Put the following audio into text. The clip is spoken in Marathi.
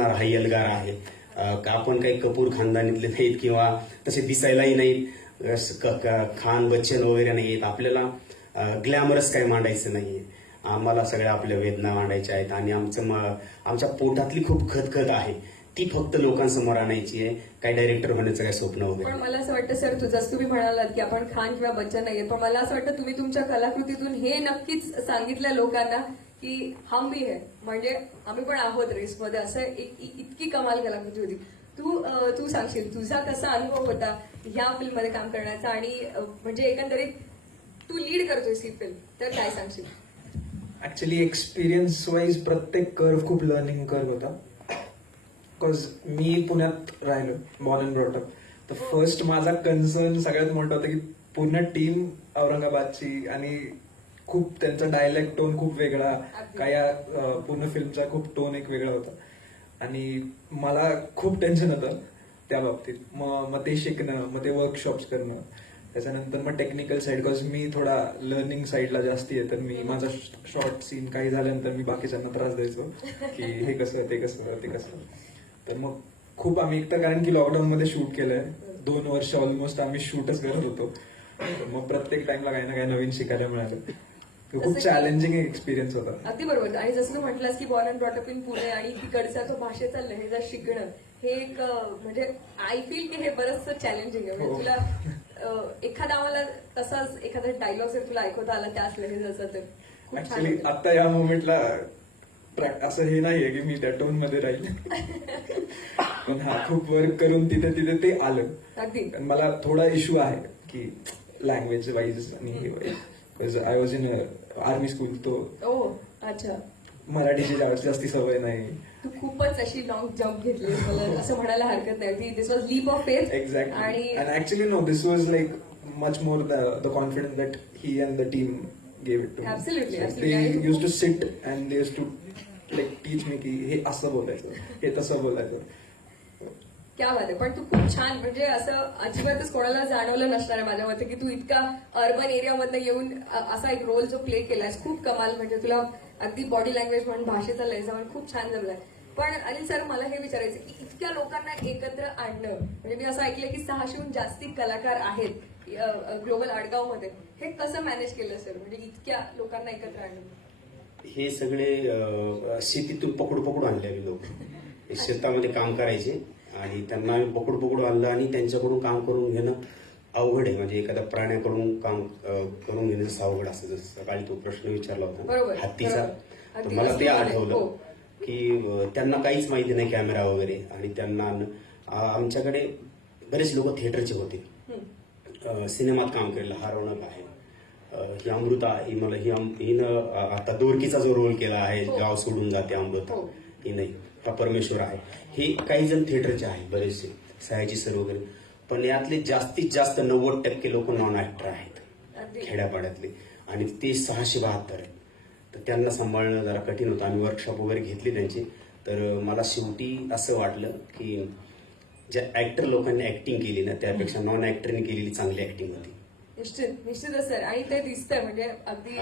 चालणार हा एल्गार आहे. आपण काही कपूर खानदानीतले नाहीत किंवा तसे दिसायलाही नाहीत. खान बच्चन वगैरे नाहीत. आपल्याला ग्लॅमरस काही मांडायचं नाहीये. आम्हाला सगळ्या आपल्या वेदना मांडायच्या आहेत आणि आमच्या पोटातली खूप खतखत आहे ती फक्त लोकांसमोर आणायची आहे. काही डायरेक्टर होण्याचं काही स्वप्न वगैरे. पण मला असं वाटतं सर, जसं तुम्ही म्हणालात की आपण खान किंवा बच्चन नाहीये, पण मला असं वाटतं तुम्ही तुमच्या कलाकृतीतून हे नक्कीच सांगितलं लोकांना की हम भी है, म्हणजे आम्ही पण आहोत रेसमध्ये. असं इतकी कमाल कलाकृती होती. तू सांगशील तुझा कसा अनुभव होता ह्या फिल्ममध्ये काम करण्याचा, आणि म्हणजे एकंदरीत तू लीड करतोयस ही फिल्म, तर काय सांगशील? ऍक्च्युली एक्सपिरियन्स वाईज प्रत्येक कर्व खूप लर्निंग कर्व होता. बिकॉज मी पुण्यात राहिलो, बॉर्न अँड ब्रॉट अप. तर फर्स्ट माझा कन्सर्न सगळ्यात मोठा होता की पूर्ण टीम औरंगाबादची आणि खूप त्यांचा डायलेक्ट टोन खूप वेगळा, काय पूर्ण फिल्मचा खूप टोन एक वेगळा होता आणि मला खूप टेन्शन होतं त्या बाबतीत. मग ते शिकणं, मग ते वर्कशॉप्स करणं, त्याच्यानंतर मग टेक्निकल साईड. बिकॉज मी थोडा लर्निंग साईडला जास्ती आहे, तर मी माझा शॉर्ट सीन काही झाल्यानंतर मी बाकीच्यांना त्रास द्यायचो की हे कसं, ते कसं, ते कसं. तर मग खूप आम्ही एकतर, कारण की लॉकडाऊन मध्ये शूट केलंय 2 वर्ष ऑलमोस्ट आम्ही शूटच करत होतो. तर मग प्रत्येक टाइमला काही ना काही नवीन शिकायला मिळालं. खूप चॅलेंजिंग एक्सपिरियन्स होता. अगदी बरोबर. आणि जसं तू म्हटलंस की born and brought up in Pune आणि तिकडचा तो भाषेचा लहेजा शिकणं, हे एक म्हणजे आय फील की हे बरंचसं चॅलेंजिंग आहे. म्हणजे तुला एखादा आम्हाला तसाच एखादा डायलॉग जर तुला ऐकवता आला त्याच लहेजाचा तर खूप छान ऍक्च्युली होतं. आता या मोमेंटला असं हे नाहीये की मी त्या टोन मध्ये राहील, पण हा खूप वर्क करून तिथे ते आलं. अगदी. पण मला थोडा इश्यू आहे की लँग्वेज वाईज आणि हे wise. I was in army school, तो अच्छा, मराठीची जास्ती सवय नाही. तू खूपच अशी लॉंग जम्प घेतली, मला असं म्हणायला हरकत नाही. This was leap of faith. Exactly. आणि and actually no, this was like much more the confidence that he and the team gave it to me. Absolutely, So absolutely. they used to sit and they used to like teach me की हे असं बोलायचं, हे तसं बोलायचं. क्या बात आहे. पण तू खूप छान, म्हणजे असं अजिबातच कोणाला जाणवलं नसणार आहे माझ्या मते की तू इतका अर्बन एरियामधनं येऊन असा एक रोल जो प्ले केलायस, खूप कमाल. म्हणजे तुला अगदी बॉडी लँग्वेज म्हणून, भाषेचा लहजा म्हणून खूप छान जमलाय. पण अनिल सर, मला हे विचारायचं की इतक्या लोकांना एकत्र आणणं, म्हणजे मी असं ऐकलं की 600हून जास्ती कलाकार आहेत ग्लोबल आडगावमध्ये, हे कसं मॅनेज केलं सर? म्हणजे इतक्या लोकांना एकत्र आणणं. हे सगळे शेतीतून पकडू आणलेले लोक शेतामध्ये काम करायचे आणि त्यांना आम्ही पकडू आणलं आणि त्यांच्याकडून काम करून घेणं अवघड आहे. म्हणजे एखाद्या प्राण्याकडून काम करून घेणं जसं अवघड असं. जसं सकाळी तो प्रश्न विचारला होता हत्तीचा, तर मला ते आठवलं की त्यांना काहीच माहिती नाही कॅमेरा वगैरे. आणि त्यांना आमच्याकडे बरेच लोक थिएटरचे होते, सिनेमात काम केलेलं. हा रौनक आहे, ही अमृता, हिनं आता दोरकीचा जो रोल केला आहे, गाव सोडून जाते अमृता, ही नाही, हा परमेश्वर आहे. हे काही जण थिएटरचे आहेत बरेचसे, सयाजी सर वगैरे. पण यातले जास्तीत जास्त 90% लोक नॉन ऍक्टर आहेत खेड्यापाड्यातले, आणि ते 672 आहेत. तर त्यांना सांभाळणं जरा कठीण होतं. आम्ही वर्कशॉप वगैरे घेतली त्यांची. तर मला शेवटी असं वाटलं की ज्या ऍक्टर लोकांनी ऍक्टिंग केली ना, त्यापेक्षा नॉन ऍक्टरने केलेली चांगली ऍक्टिंग होती. निश्चितच सर. आणि ते दिसतंय, म्हणजे अगदी